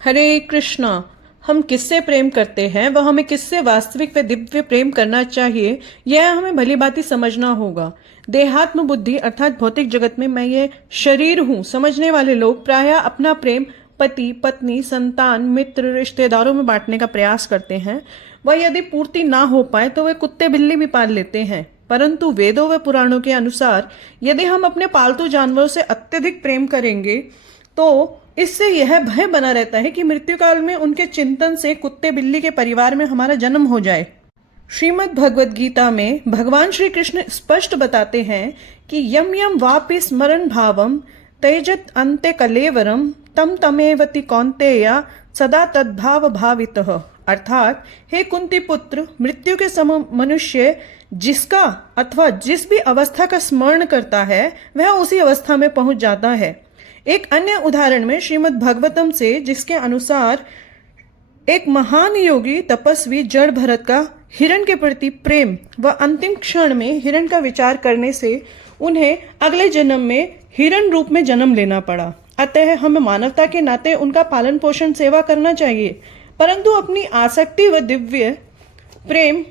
हरे कृष्णा। हम किससे प्रेम करते हैं, वह हमें किससे वास्तविक व दिव्य प्रेम करना चाहिए, यह हमें भली भांति समझना होगा। देहात्म बुद्धि अर्थात भौतिक जगत में मैं ये शरीर हूँ समझने वाले लोग प्रायः अपना प्रेम पति पत्नी संतान मित्र रिश्तेदारों में बांटने का प्रयास करते हैं। वह यदि पूर्ति ना हो पाए तो वे कुत्ते बिल्ली भी पाल लेते हैं। परंतु वेदों व पुराणों के अनुसार यदि हम अपने पालतू जानवरों से अत्यधिक प्रेम करेंगे तो इससे यह भय बना रहता है कि मृत्यु काल में उनके चिंतन से कुत्ते बिल्ली के परिवार में हमारा जन्म हो जाए। श्रीमद् भगवद गीता में भगवान श्री कृष्ण स्पष्ट बताते हैं कि यम यम वापि स्मरण भावम तेजत अंते कलेवरम तम तमेवति कौन्तेया सदा तद्भाव भावितः। अर्थात हे कुंती पुत्र, मृत्यु के सम मनुष्य जिसका अथवा जिस भी अवस्था का स्मरण करता है वह उसी अवस्था में पहुंच जाता है। एक अन्य उदाहरण में श्रीमद् भागवतम से, जिसके अनुसार एक महान योगी तपस्वी जड़ भरत का हिरण के प्रति प्रेम व अंतिम क्षण में हिरण का विचार करने से उन्हें अगले जन्म में हिरण रूप में जन्म लेना पड़ा। अतः हमें मानवता के नाते उनका पालन पोषण सेवा करना चाहिए, परंतु अपनी आसक्ति व दिव्य प्रेम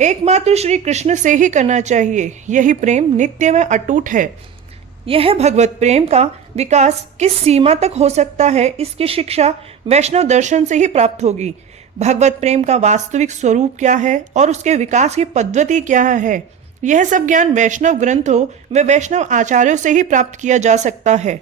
एकमात्र श्री कृष्ण से ही करना चाहिए। यही प्रेम नित्य व अटूट है। यह भगवत प्रेम का विकास किस सीमा तक हो सकता है, इसकी शिक्षा वैष्णव दर्शन से ही प्राप्त होगी। भगवत प्रेम का वास्तविक स्वरूप क्या है और उसके विकास की पद्धति क्या है, यह सब ज्ञान वैष्णव ग्रंथों व वैष्णव आचार्यों से ही प्राप्त किया जा सकता है।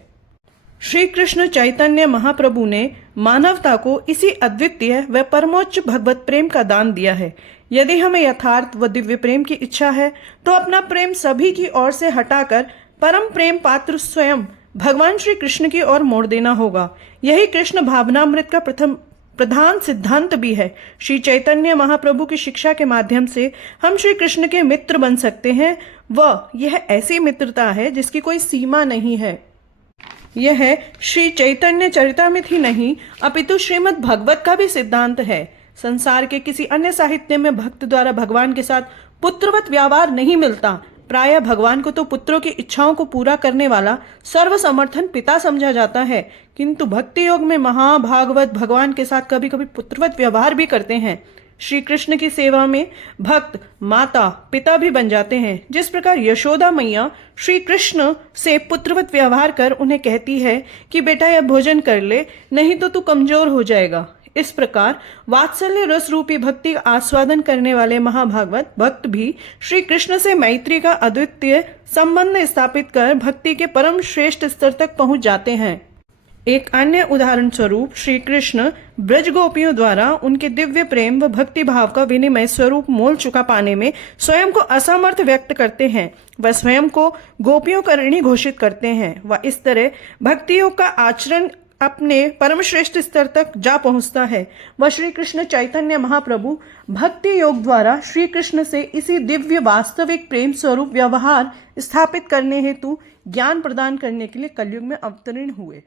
श्री कृष्ण चैतन्य महाप्रभु ने मानवता को इसी अद्वितीय व परमोच्च भगवत प्रेम का दान दिया है। यदि हमें यथार्थ व दिव्य प्रेम की इच्छा है तो अपना प्रेम सभी की ओर से हटाकर परम प्रेम पात्र स्वयं भगवान श्री कृष्ण की ओर मोड़ देना होगा। यही कृष्ण भावनामृत का प्रधान सिद्धांत भी है। श्री चैतन्य महाप्रभु की शिक्षा के माध्यम से हम श्री कृष्ण के मित्र बन सकते हैं व यह ऐसी मित्रता है जिसकी कोई सीमा नहीं है। यह श्री चैतन्य चरितामृत ही नहीं अपितु श्रीमद् भागवत का भी सिद्धांत है। संसार के किसी अन्य साहित्य में भक्त द्वारा भगवान के साथ पुत्रवत व्यवहार नहीं मिलता। प्रायः भगवान को तो पुत्रों की इच्छाओं को पूरा करने वाला सर्वसमर्थन पिता समझा जाता है, किंतु भक्ति योग में महाभागवत भगवान के साथ कभी कभी पुत्रवत व्यवहार भी करते हैं। श्री कृष्ण की सेवा में भक्त माता पिता भी बन जाते हैं। जिस प्रकार यशोदा मैया श्री कृष्ण से पुत्रवत व्यवहार कर उन्हें कहती है कि बेटा यह भोजन कर ले, नहीं तो तू कमजोर हो जाएगा। इस प्रकार वात्सल्य रस रूपी भक्ति का आस्वादन करने वाले महाभागवत भक्त भी श्री कृष्ण से मैत्री का अद्वितीय संबंध स्थापित कर भक्ति के परम श्रेष्ठ स्तर तक पहुंच जाते हैं। एक अन्य उदाहरण स्वरूप श्री कृष्ण ब्रज गोपियों द्वारा उनके दिव्य प्रेम व भक्ति भाव का विनिमय स्वरूप मोल चुका पाने में स्वयं को असमर्थ व्यक्त करते हैं। वह स्वयं को गोपियों का ऋणी घोषित करते हैं। वह इस तरह भक्ति योग का आचरण अपने परम श्रेष्ठ स्तर तक जा पहुंचता है। वह श्री कृष्ण चैतन्य महाप्रभु भक्ति योग द्वारा श्री कृष्ण से इसी दिव्य वास्तविक प्रेम स्वरूप व्यवहार स्थापित करने हेतु ज्ञान प्रदान करने के लिए कलयुग में अवतरण हुए।